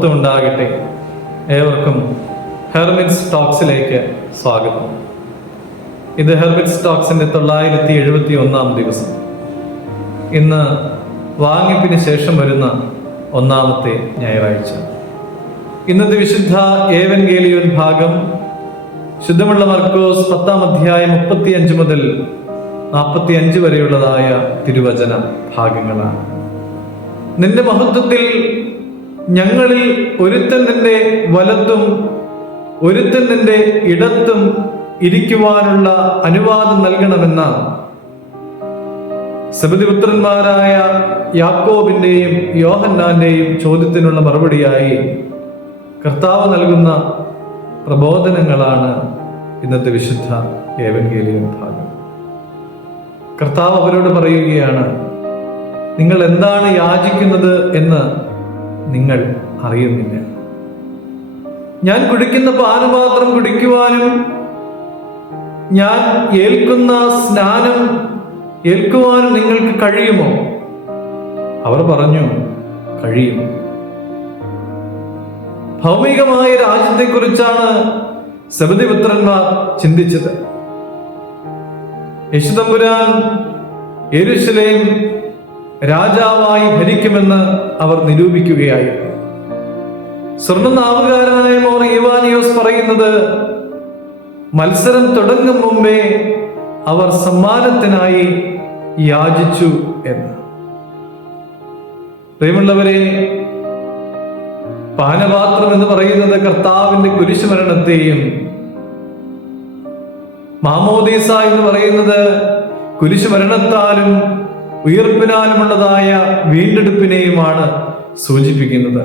മഹത്വം ഉണ്ടാകട്ടെ. ഏവർക്കും ഹെർമിറ്റ്സ് ടോക്സിലേക്ക് സ്വാഗതം. ഇത് ഹെർമിറ്റ്സ് ടോക്സിന്റെ 971 ദിവസം. ഇന്ന് വാങ്ങിപ്പിന് ശേഷം വരുന്ന 1-ാമത്തെ ഞായറാഴ്ച. ഇന്നത്തെ വിശുദ്ധ ഏവൻഗേലിയോൻ ഭാഗം ശുദ്ധമുള്ള മർക്കോസ് 10-ാം അധ്യായം 35 മുതൽ 45 വരെയുള്ളതായ തിരുവചന ഭാഗങ്ങളാണ്. നിന്റെ മഹത്വത്തിൽ ഞങ്ങളിൽ ഒരുത്തൻ നിന്റെ വലത്തും ഒരുത്തൻ നിന്റെ ഇടത്തും ഇരിക്കുവാനുള്ള അനുവാദം നൽകണമെന്ന സെബെദീപുത്രന്മാരായ യാക്കോബിന്റെയും യോഹന്നാന്റെയും ചോദ്യത്തിനുള്ള മറുപടിയായി കർത്താവ് നൽകുന്ന പ്രബോധനങ്ങളാണ് ഇന്നത്തെ വിശുദ്ധ ഏവൻഗേലിയോൻ ഭാഗം. കർത്താവ് അവരോട് പറയുകയാണ്, നിങ്ങൾ എന്താണ് യാചിക്കുന്നത് എന്ന് നിങ്ങൾ അറിയുന്നില്ല. ഞാൻ കുടിക്കുന്ന പാനപാത്രം കുടിക്കുവാനും ഞാൻ ഏൽക്കുന്ന സ്നാനം ഏൽക്കുവാനും നിങ്ങൾക്ക് കഴിയുമോ? അവർ പറഞ്ഞു, കഴിയും. ഭൗമികമായ രാജ്യത്തെക്കുറിച്ചാണ് സെബെദീപുത്രന്മാർ ചിന്തിച്ചത്. യേശുതമ്പുരാൻ യെരൂശലേം രാജാവായി ഭരിക്കുമെന്ന് അവർ നിരൂപിക്കുകയായിരുന്നു. സ്വർണ്ണനാവുകാരനായ മോർ ഇവാനിയോസ് പറയുന്നത്, മത്സരം തുടങ്ങും മുമ്പേ അവർ സമ്മാനത്തിനായി യാചിച്ചു എന്ന്. പ്രിയമുള്ളവരെ, പാനപാത്രം എന്ന് പറയുന്നത് കർത്താവിന്റെ കുരിശുമരണത്തെയും, മാമോദീസ എന്ന് പറയുന്നത് കുരിശുമരണത്താലും ഉയർപ്പിനാലുമുള്ളതായ വീണ്ടെടുപ്പിനെയുമാണ് സൂചിപ്പിക്കുന്നത്.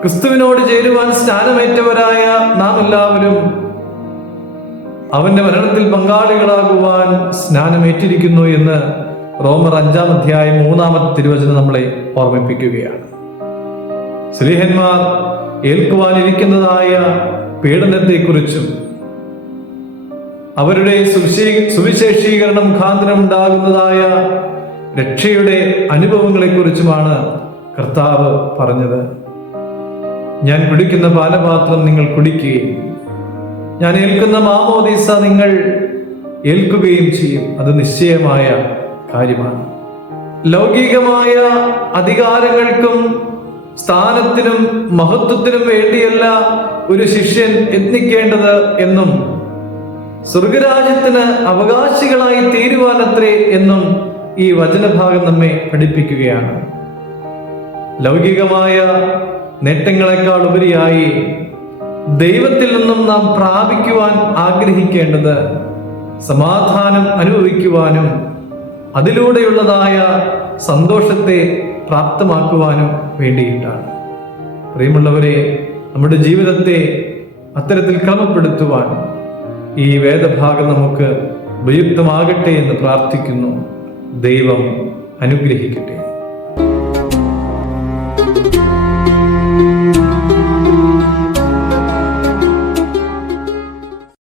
ക്രിസ്തുവിനോട് ചേരുവാൻ സ്നാനമേറ്റവരായ നാം എല്ലാവരും അവന്റെ മരണത്തിൽ പങ്കാളികളാകുവാൻ സ്നാനമേറ്റിരിക്കുന്നു എന്ന് റോമർ 5-ാം അധ്യായം 3-ാമത്തെ തിരുവചനം നമ്മളെ ഓർമ്മിപ്പിക്കുകയാണ്. സ്ലീഹന്മാർ ഏൽക്കുവാനിരിക്കുന്നതായ പീഡനത്തെക്കുറിച്ചും അവരുടെ സുവിശേഷീകരണം മുഖാന്തരം ഉണ്ടാകുന്നതായ രക്ഷയുടെ അനുഭവങ്ങളെക്കുറിച്ചുമാണ് കർത്താവ് പറഞ്ഞത്. ഞാൻ കുടിക്കുന്ന പാനപാത്രം നിങ്ങൾ കുടിക്കുകയും ഞാൻ ഏൽക്കുന്ന മാമോദീസ നിങ്ങൾ ഏൽക്കുകയും ചെയ്യും. അത് നിശ്ചയമായ കാര്യമാണ്. ലൗകികമായ അധികാരങ്ങൾക്കും സ്ഥാനത്തിനും മഹത്വത്തിനും വേണ്ടിയല്ല ഒരു ശിഷ്യൻ യത്നിക്കേണ്ടത് എന്നും സ്വർഗരാജ്യത്തിന് അവകാശികളായി തീരുവാനത്രേ എന്നും ഈ വചനഭാഗം നമ്മെ പഠിപ്പിക്കുകയാണ്. ലൗകികമായ നേട്ടങ്ങളെക്കാൾ ഉപരിയായി ദൈവത്തിൽ നിന്നും നാം പ്രാപിക്കുവാൻ ആഗ്രഹിക്കേണ്ടത് സമാധാനം അനുഭവിക്കുവാനും അതിലൂടെയുള്ളതായ സന്തോഷത്തെ പ്രാപ്തമാക്കുവാനും വേണ്ടിയിട്ടാണ്. പ്രിയമുള്ളവരെ, നമ്മുടെ ജീവിതത്തെ അത്തരത്തിൽ ക്രമപ്പെടുത്തുവാൻ ഈ വേദഭാഗം നമുക്ക് ഉപയുക്തമാകട്ടെ എന്ന് പ്രാർത്ഥിക്കുന്നു. ദൈവം അനുഗ്രഹിക്കട്ടെ.